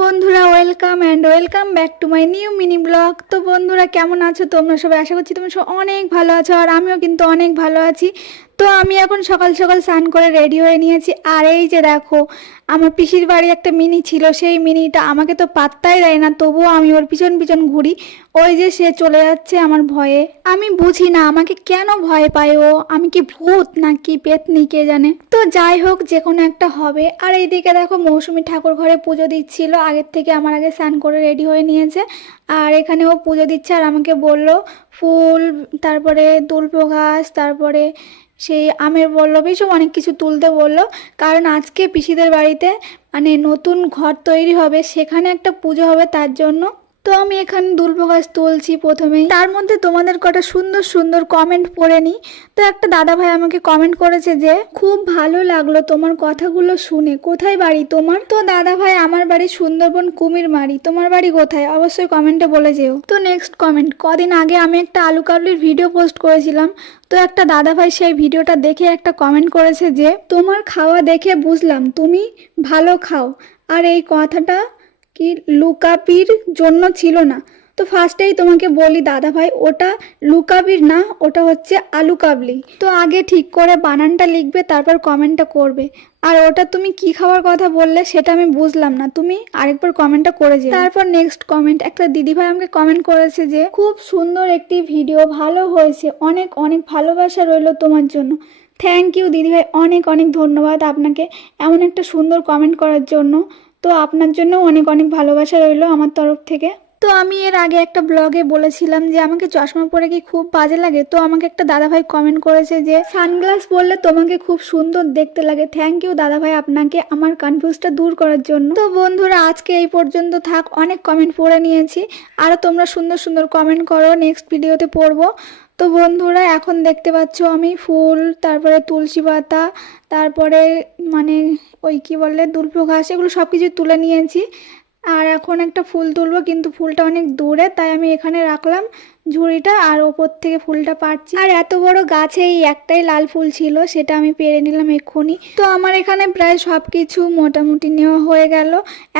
বন্ধুরা welcome and welcome back to my new mini blog. তো বন্ধুরা কেমন আছো তোমরা সবাই? আশা করছি তোমরা সব অনেক ভালো আছো, আর আমিও কিন্তু অনেক ভালো আছি। তো আমি এখন সকাল সকাল স্নান করে রেডি হয়ে নিয়েছি। আর এই যে দেখো, আমার পিসির বাড়ি একটা মিনি ছিল, সেই মিনিটা আমাকে তো পাত্তাই দেয় না, তবুও আমি ওর পিছন পিছন ঘুরি। ওই যে সে চলে যাচ্ছে আমার ভয়ে। আমি বুঝি না আমাকে কেন ভয় পায় ও, আমি কি ভূত নাকি পেতনি কে জানে। তো যাই হোক, যে কোনো একটা হবে। আর এইদিকে দেখো মৌসুমী ঠাকুর ঘরে পুজো দিচ্ছিল, আগের থেকে আমার আগে স্নান করে রেডি হয়ে নিয়েছে। আর এখানে ও পুজো দিচ্ছে আর আমাকে বলল ফুল, তারপরে তুলপো ঘাস, তারপরে সেই আমের বললো, এইসব অনেক কিছু তুলতে বললো। কারণ আজকে পিসিদের বাড়িতে মানে নতুন ঘর তৈরি হবে, সেখানে একটা পুজো হবে, তার জন্য। তো আমি এখানে দুল্প গাছ তুলছি প্রথমেই। তার মধ্যে তোমাদের কটা সুন্দর সুন্দর কমেন্ট পড়ে নিই। তো একটা দাদা ভাই আমাকে কমেন্ট করেছে যে খুব ভালো লাগলো তোমার কথাগুলো শুনে, কোথায় বাড়ি তোমার? তো দাদা ভাই, আমার বাড়ি সুন্দরবন কুমিরমারি, তোমার বাড়ি কোথায় অবশ্যই কমেন্টে বলে যেও। তো নেক্সট কমেন্ট, কদিন আগে আমি একটা আলু কাবলির ভিডিও পোস্ট করেছিলাম, তো একটা দাদা ভাই সেই ভিডিওটা দেখে একটা কমেন্ট করেছে যে তোমার খাওয়া দেখে বুঝলাম তুমি ভালো খাও, আর এই কথাটা কি লুকাপির জন্য ছিল না। তো ফার্স্টেই তোমাকে বলি দাদা ভাই, ওটা লুকাবির না, ওটা হচ্ছে আলু কাবলি। তো আগে ঠিক করে বানানটা লিখবে, তারপর কমেন্টটা করবে। আর ওটা তুমি কি খাওয়ার কথা বললে সেটা আমি বুঝলাম না, তুমি আরেকবার কমেন্টটা করে যাও। তারপর নেক্সট কমেন্ট, একটা দিদি ভাই আমাকে কমেন্ট করেছে যে খুব সুন্দর একটি ভিডিও, ভালো হয়েছে, অনেক অনেক ভালোবাসা রইলো তোমার জন্য। থ্যাংক ইউ দিদিভাই, অনেক অনেক ধন্যবাদ আপনাকে এমন একটা সুন্দর কমেন্ট করার জন্য। তো আপনার জন্য অনেক অনেক ভালোবাসা রইলো আমার তরফ থেকে। তো আমি এর আগে একটা ব্লগে বলেছিলাম যে আমাকে চশমা পরে কি খুব বাজে লাগে, তো আমাকে একটা দাদাভাই কমেন্ট করেছে যে সানগ্লাস পরলে তোমাকে খুব সুন্দর দেখতে লাগে। থ্যাংক ইউ দাদাভাই আপনাকে আমার কনফিউজটা দূর করার জন্য। তো বন্ধুরা আজকে এই পর্যন্ত থাক, অনেক কমেন্ট পড়ে নিয়েছি, আরও তোমরা সুন্দর সুন্দর কমেন্ট করো, নেক্সট ভিডিওতে পড়বো। তো বন্ধুরা এখন দেখতে পাচ্ছ আমি ফুল, তারপরে তুলসী পাতা, তারপরে মানে ওই কি বললে দুল্প ঘাস, এগুলো সব কিছু তুলে নিয়েছি। আর এখন একটা ফুল তুলবো, কিন্তু ফুলটা অনেক দূরে, তাই আমি এখানে রাখলাম ঝুড়িটা, আর ওপর থেকে ফুলটা পাড়ছি। আর এত বড় গাছে এই একটাই লাল ফুল ছিল, সেটা আমি পেরে নিলাম এক্ষুনি। তো আমার এখানে প্রায় সব কিছু মোটামুটি নেওয়া হয়ে গেল,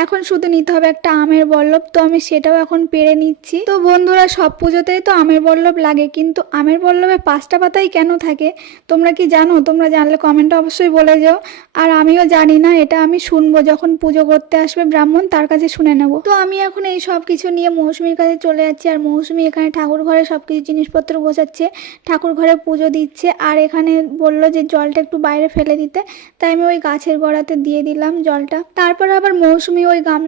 এখন শুধু নিতে হবে একটা আমের বল্লভ, তো আমি সেটাও এখন পেরে নিচ্ছি। তো বন্ধুরা সব পুজোতেই তো আমের বল্লভ লাগে, কিন্তু আমের বল্লভে 5টা পাতাই কেন থাকে তোমরা কি জানো? তোমরা জানলে কমেন্টে অবশ্যই বলে যাও। আর আমিও জানি না, এটা আমি শুনবো যখন পুজো করতে আসবে ব্রাহ্মণ, তার কাছে শুনে নেব। তো আমি এখন এই সব কিছু নিয়ে মৌসুমীর কাছে চলে যাচ্ছি, আর মৌসুমী এখানে ঠাকুর ঘরে সব কিছু জিনিসপত্র গোছাচ্ছে, ঠাকুর ঘরে পুজো দিচ্ছে। আর এখানে বললো যে জলটা একটু বাইরে ফেলে দিতে, তাই আমি ওই গাছের গোড়াতে দিয়ে দিলাম জলটা। তারপর আবার মৌসুমী ওই